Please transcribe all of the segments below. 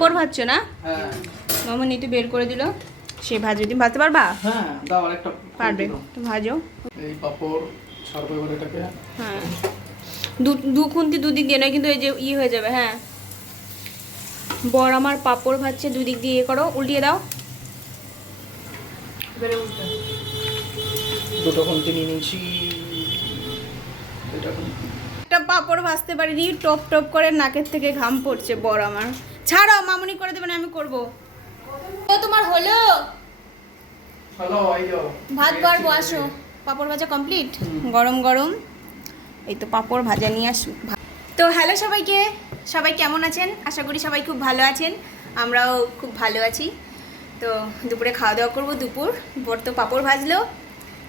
পাপড় ভাজছো না? হ্যাঁ। মামনি তো বের করে দিল। সে ভাজবে তুমি ভাজতে পারবা? হ্যাঁ দাও আরেকটা পারবে দাও। তো ভাজো। এই পাপড় ছাড়বো এবার এটাকে। হ্যাঁ। দু দু খুন্তি দুদিক দিয়ে নয় কিন্তু এই যে ই হয়ে যাবে হ্যাঁ। বর আমার পাপড় ভাজছে দুদিক দিয়ে ইয়ে করো উল্টিয়ে দাও। এবারে উল্টো। দুটো খুন্তি নিয়ে নিয়েছি। এটা। একটা পাপড় ভাজতে পারিনি টপ টপ করে নাকের থেকে ঘাম পড়ছে বর আমার। ছাড়ো মামুনি করে দেবেন আমি করব। তো তোমার হলো? ভাত বাড়বো আসো। পাপড় ভাজা কমপ্লিট গরম গরম। এই তো পাপড় ভাজা নিয়ে আসুন তো হ্যালো সবাইকে। সবাই কেমন আছেন? আশা করি সবাই খুব ভালো আছেন। আমরাও খুব ভালো আছি। তো দুপুরে খাওয়া দাওয়া করব দুপুর। বর তো পাপড় ভাজলো।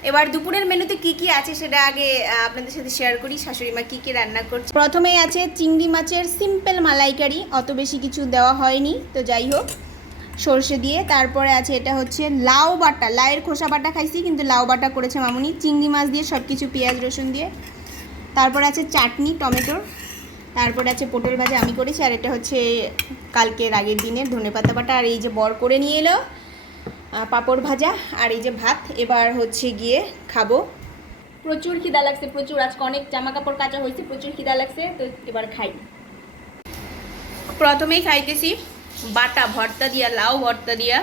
এবার দুপুরের মেনুতে কি কি আছে সেটা আগে আপনাদের সাথে শেয়ার করি। শাশুড়ি মা কী কী রান্না করছে? প্রথমেই আছে চিংড়ি মাছের সিম্পল মালাইকারি, অত বেশি কিছু দেওয়া হয়নি, তো যাই হোক, সর্ষে দিয়ে। তারপরে আছে, এটা হচ্ছে লাউ বাটা, লাউয়ের খোসা বাটা খাইছি, কিন্তু লাউ বাটা করেছে মামুনি। চিংড়ি মাছ দিয়ে সব কিছু পেঁয়াজ, রসুন দিয়ে। তারপরে আছে চাটনি টমেটোর তারপরে আছে পটল ভাজা, আমি করেছি। আর এটা হচ্ছে কালকের আগের দিনের ধনেপাতা বাটা। আর এই যে বর করে নিয়ে এলো পাঁপড় ভাজা আর এই যে ভাত এবার হচ্ছে গিয়ে খাব। প্রচুর খিদা লাগছে প্রচুর। আজকে অনেক জামা কাপড় কাচা হয়েছে প্রচুর খিদা লাগছে তো এবার খাই। প্রথমেই খাইতেছি বাটা ভর্তা দিয়া লাউ ভর্তা দিয়া।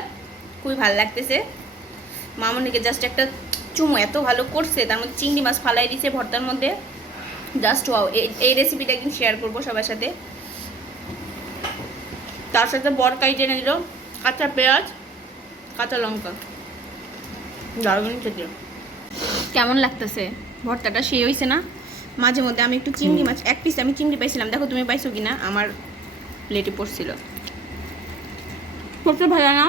খুবই ভালো লাগতেছে। মামনিকে জাস্ট একটা চুমো এত ভালো করছে তার মধ্যে চিংড়ি মাছ ফালাই দিছে ভর্তার মধ্যে। জাস্ট ওয়াও এই রেসিপিটা একদিন শেয়ার করব সবার সাথে। তার সাথে বরকাই এনে দিল কাঁচা পেঁয়াজ কাঁচা লঙ্কা। দারুণ খেতে। কেমন লাগতেছে? ভর্তাটা সে হয়েছে না? মাঝে মধ্যে আমি একটু চিংড়ি মাছ এক পিস আমি চিংড়ি পাইছিলাম। দেখো তুমি পাইছো কিনা? আমার প্লেটে পড়ছিল। খুব ভালো না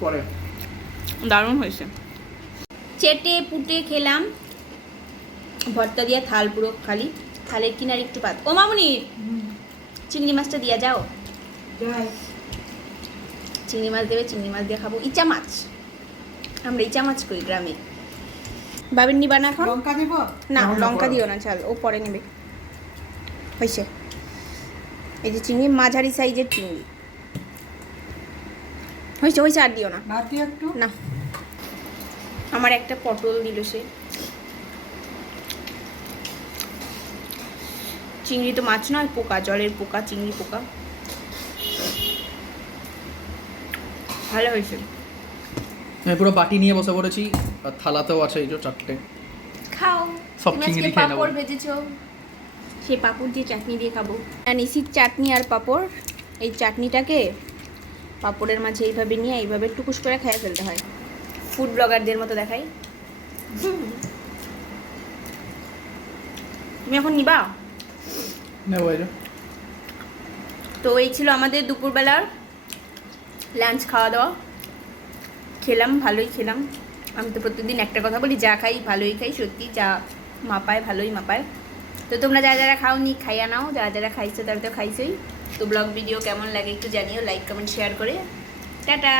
পরে। দারুণ হয়েছে চেটে পুটে খেলাম। ভর্তা দিয়ে থাল পুরো খালি। থালের কিনারে একটু পাত ও মামুনি! চিংড়ি মাছটা দিয়া যাও। চিংড়ি মাছ দেবে চিংড়ি মাছ দিয়ে খাব। ইচা মাছ। আমরা ইচা মাছ করি গ্রামে। বাবির নিবা না এখন? লঙ্কা দিব? না লঙ্কা দিও না চাল। ও পরে নেবে। হয়েছে এই যে চিংড়ি মাঝারি সাইজের চিংড়ি। হয়েছে হয়েছে আর দিও না। একটু। না। আমার একটা পটল দিল সে। চিংড়ি তো মাছ নয় পোকা জলের পোকা চিংড়ি পোকা। ভালো হয়েছে। আমি পুরো বাটি নিয়ে বসে পড়েছি আর থালাতেও আছে এই যে চারটে। খাও। সব চিংড়ি খেয়ে নেব। পাঁপড় ভেজেছো সেই পাঁপড় দিয়ে চাটনি দিয়ে খাব। নিশির চাটনি আর পাঁপড় এই চাটনিটাকে পাঁপড়ের মাঝে এইভাবে নিয়ে এইভাবে টুকুস করে খেয়ে ফেলতে হয়। ফুড ব্লগারদের মতো দেখাই। তুমি এখন নিবা? তো এই ছিল আমাদের দুপুরবেলার লাঞ্চ খাওয়া দাওয়া খেলাম, ভালোই খেলাম। আমি তো প্রত্যেকদিন একটা কথা বলি, যা খাই ভালোই খাই, সত্যি যা মাপায় ভালোই মাপায়। তো তোমরা যারা যারা খাওনি, খাইয়া নাও যা যারা খাইছো তারা তো খাইছোই। তো ব্লগ ভিডিও কেমন লাগে একটু জানিও লাইক কমেন্ট শেয়ার করে। টাটা!